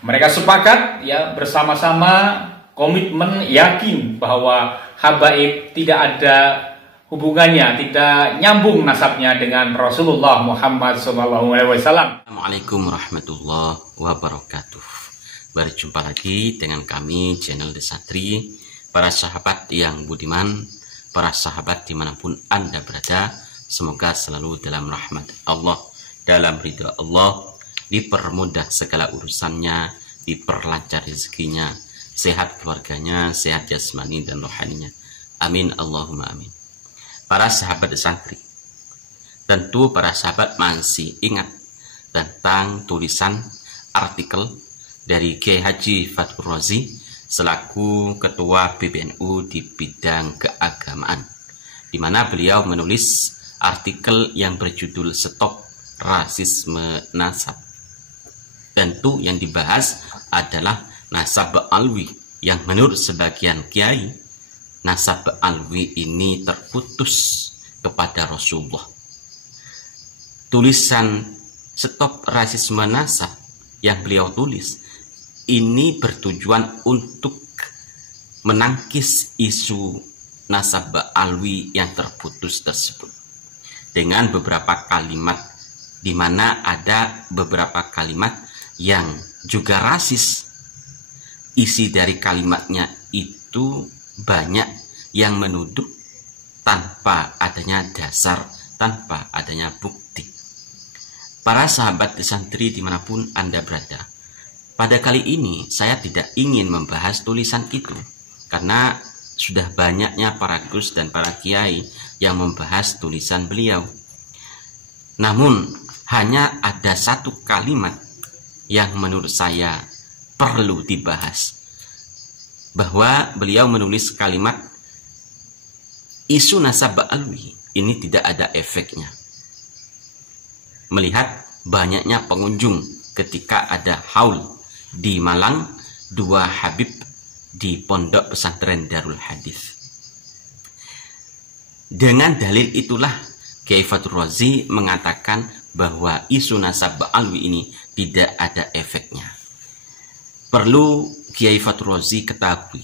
Mereka sepakat ya bersama-sama komitmen yakin bahwa habaib tidak ada hubungannya, tidak nyambung nasabnya dengan Rasulullah Muhammad SAW. Assalamualaikum warahmatullahi wabarakatuh. Berjumpa lagi dengan kami channel Desatri. Para sahabat yang budiman, para sahabat dimanapun Anda berada, semoga selalu dalam rahmat Allah, dalam ridha Allah, dipermudah segala urusannya, diperlancar rezekinya, sehat keluarganya, sehat jasmani dan rohaninya. Amin Allahumma amin. Para sahabat santri, tentu para sahabat masih ingat tentang tulisan artikel dari Kiai Haji Fathur Razi selaku Ketua PBNU di bidang keagamaan, di mana beliau menulis artikel yang berjudul Stop Rasisme Nasab. Tentu yang dibahas adalah nasab alwi yang menurut sebagian kiai nasab alwi ini terputus kepada Rasulullah. Tulisan Stop Rasisme Nasab yang beliau tulis ini bertujuan untuk menangkis isu nasab alwi yang terputus tersebut dengan beberapa kalimat, di mana ada beberapa kalimat yang juga rasis. Isi dari kalimatnya itu banyak yang menuduh tanpa adanya dasar, tanpa adanya bukti. Para sahabat santri dimanapun Anda berada, pada kali ini saya tidak ingin membahas tulisan itu, karena sudah banyaknya para gus dan para kiai yang membahas tulisan beliau. Namun hanya ada satu kalimat yang menurut saya perlu dibahas, bahwa beliau menulis kalimat isu nasab alwi ini tidak ada efeknya. Melihat banyaknya pengunjung ketika ada haul di Malang, dua Habib di Pondok Pesantren Darul Hadis. Dengan dalil itulah Kiai Fathur Razi mengatakan bahwa isu nasab alwi ini tidak ada efeknya. Perlu Kiai Fathur Razi ketahui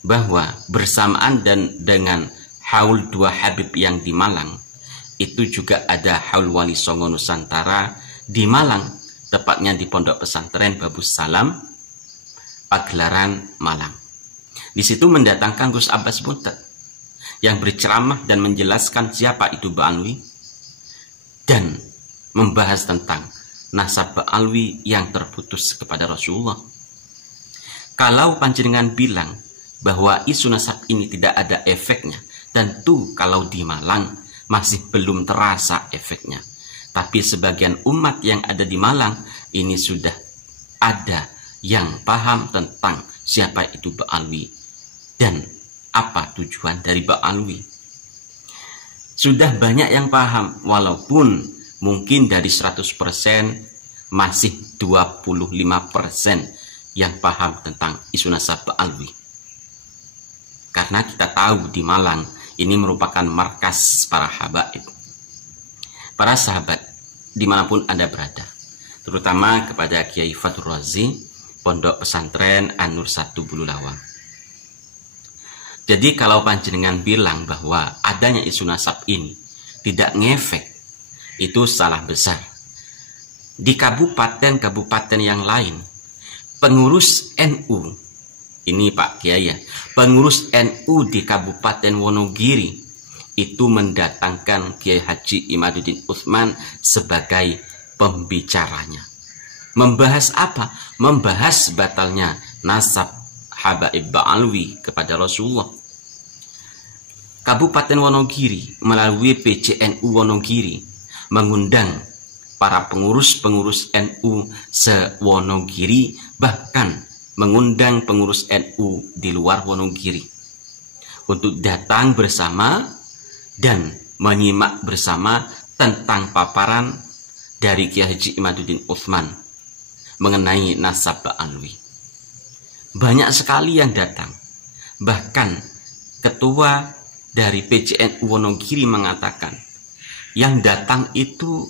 bahwa bersamaan dan dengan haul dua Habib yang di Malang, itu juga ada haul Wali Songo Nusantara di Malang, tepatnya di Pondok Pesantren Babus Salam, Pagelaran, Malang. Di situ mendatangkan Gus Abbas Butet yang berceramah dan menjelaskan siapa itu Ba'alwi dan membahas tentang nasab Ba'alwi yang terputus kepada Rasulullah. Kalau panjenengan bilang bahwa isu nasab ini tidak ada efeknya, tentu kalau di Malang masih belum terasa efeknya. Tapi sebagian umat yang ada di Malang ini sudah ada yang paham tentang siapa itu Ba'alwi dan apa tujuan dari Ba'alwi. Sudah banyak yang paham, walaupun mungkin dari 100% masih 25% yang paham tentang isu nasab Ba'alwi. Karena kita tahu di Malang ini merupakan markas para habaib. Para sahabat dimanapun Anda berada, terutama kepada Kiai Fathur Razi, Pondok Pesantren An-Nur 1 Bululawang. Jadi kalau panjenengan bilang bahwa adanya isu nasab ini tidak ngefek, itu salah besar. Di kabupaten-kabupaten yang lain, pengurus NU, ini Pak Kiai ya, pengurus NU di Kabupaten Wonogiri itu mendatangkan Kiai Haji Imaduddin Utsman sebagai pembicaranya. Membahas apa? Membahas batalnya nasab habaib Ba'alwi kepada Rasulullah. Kabupaten Wonogiri melalui PCNU Wonogiri mengundang para pengurus-pengurus NU se-Wonogiri, bahkan mengundang pengurus NU di luar Wonogiri untuk datang bersama dan menyimak bersama tentang paparan dari Kiai Haji Imaduddin Utsman mengenai nasab Ba'alwi. Banyak sekali yang datang. Bahkan ketua dari PCNU Wonogiri mengatakan yang datang itu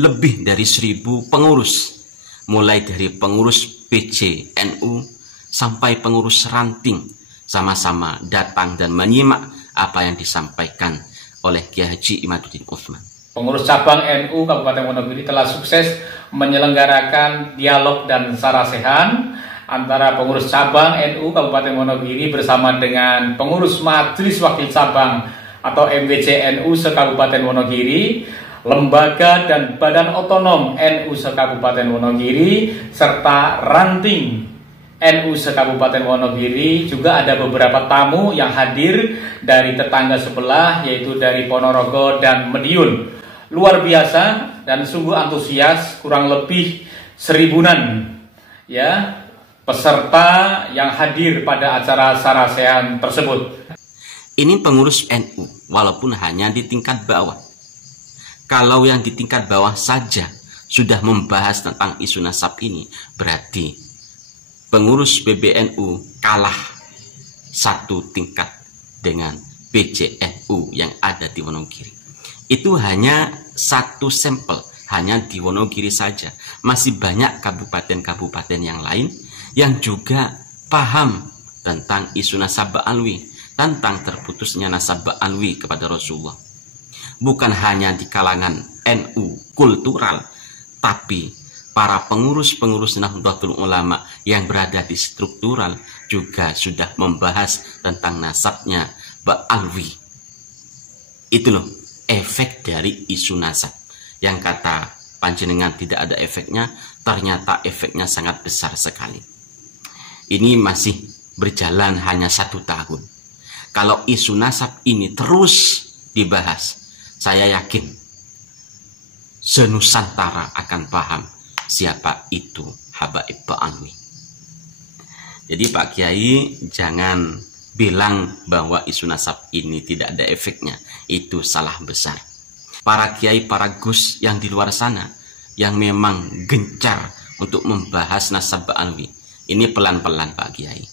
lebih dari 1000 pengurus mulai dari pengurus PJNU sampai pengurus ranting, sama-sama datang dan menyimak apa yang disampaikan oleh Kiai Haji Imaduddin Utsman. Pengurus cabang NU Kabupaten Wonogiri telah sukses menyelenggarakan dialog dan sarasehan antara pengurus cabang NU Kabupaten Wonogiri bersama dengan pengurus Majelis Wakil Cabang atau MWC NU se-Kabupaten Wonogiri, lembaga dan badan otonom NU se-Kabupaten Wonogiri, serta ranting NU se-Kabupaten Wonogiri. Juga ada beberapa tamu yang hadir dari tetangga sebelah, yaitu dari Ponorogo dan Madiun. Luar biasa dan sungguh antusias, kurang lebih 1000-an ya peserta yang hadir pada acara sarasehan tersebut. Ini pengurus NU walaupun hanya di tingkat bawah. Kalau yang di tingkat bawah saja sudah membahas tentang isu nasab ini, berarti pengurus PBNU kalah satu tingkat dengan PJNU yang ada di Wonogiri. Itu hanya satu sampel, hanya di Wonogiri saja. Masih banyak kabupaten-kabupaten yang lain yang juga paham tentang isu nasab Ba'alwi, tentang terputusnya nasab Ba'alwi kepada Rasulullah. Bukan hanya di kalangan NU kultural, tapi para pengurus-pengurus Nahdlatul Ulama yang berada di struktural juga sudah membahas tentang nasabnya Ba'alwi. Itu loh efek dari isu nasab. Yang kata panjenengan tidak ada efeknya, ternyata efeknya sangat besar sekali. Ini masih berjalan hanya 1 tahun. Kalau isu nasab ini terus dibahas, saya yakin senusantara akan paham siapa itu Habaib Ba'alwi. Jadi Pak Kiai jangan bilang bahwa isu nasab ini tidak ada efeknya. Itu salah besar. Para kiai, para gus yang di luar sana yang memang gencar untuk membahas nasab Ba'alwi, ini pelan-pelan Pak Kiai.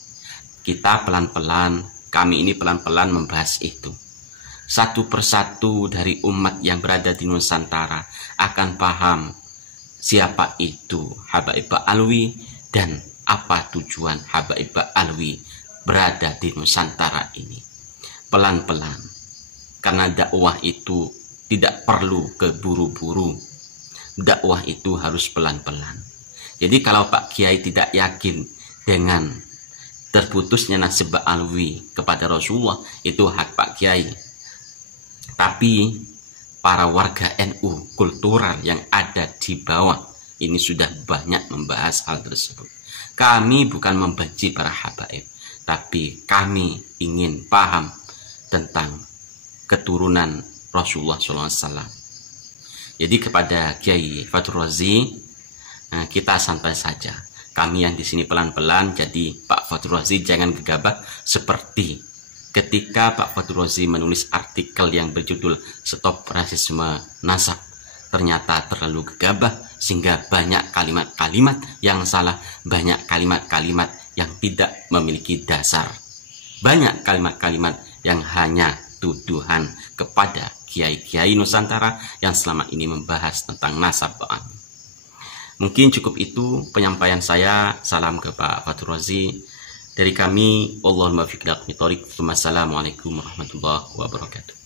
Kita pelan-pelan, kami ini pelan-pelan membahas itu. Satu persatu dari umat yang berada di Nusantara akan paham siapa itu Habaib Ba'alwi dan apa tujuan Habaib Ba'alwi berada di Nusantara ini. Pelan-pelan, karena dakwah itu tidak perlu keburu-buru. Dakwah itu harus pelan-pelan. Jadi kalau Pak Kiai tidak yakin dengan terputusnya nasab Ba'alwi kepada Rasulullah, itu hak Pak Kiai. Tapi para warga NU kultural yang ada di bawah ini sudah banyak membahas hal tersebut. Kami bukan membenci para habaib, tapi kami ingin paham tentang keturunan Rasulullah SAW. Jadi kepada Kiai Fathur Razi, kita santai saja. Kami yang di sini pelan-pelan. Jadi Pak Fathur Razi jangan gegabah seperti ketika Pak Fathur Razi menulis artikel yang berjudul Stop Rasisme Nasab. Ternyata terlalu gegabah sehingga banyak kalimat-kalimat yang salah, banyak kalimat-kalimat yang tidak memiliki dasar. Banyak kalimat-kalimat yang hanya tuduhan kepada kiai-kiai Nusantara yang selama ini membahas tentang nasab Ba'alwi. Mungkin cukup itu penyampaian saya. Salam ke Pak Fathur Razi. Dari kami, Allahumma fiqh. Wassalamualaikum warahmatullahi wabarakatuh.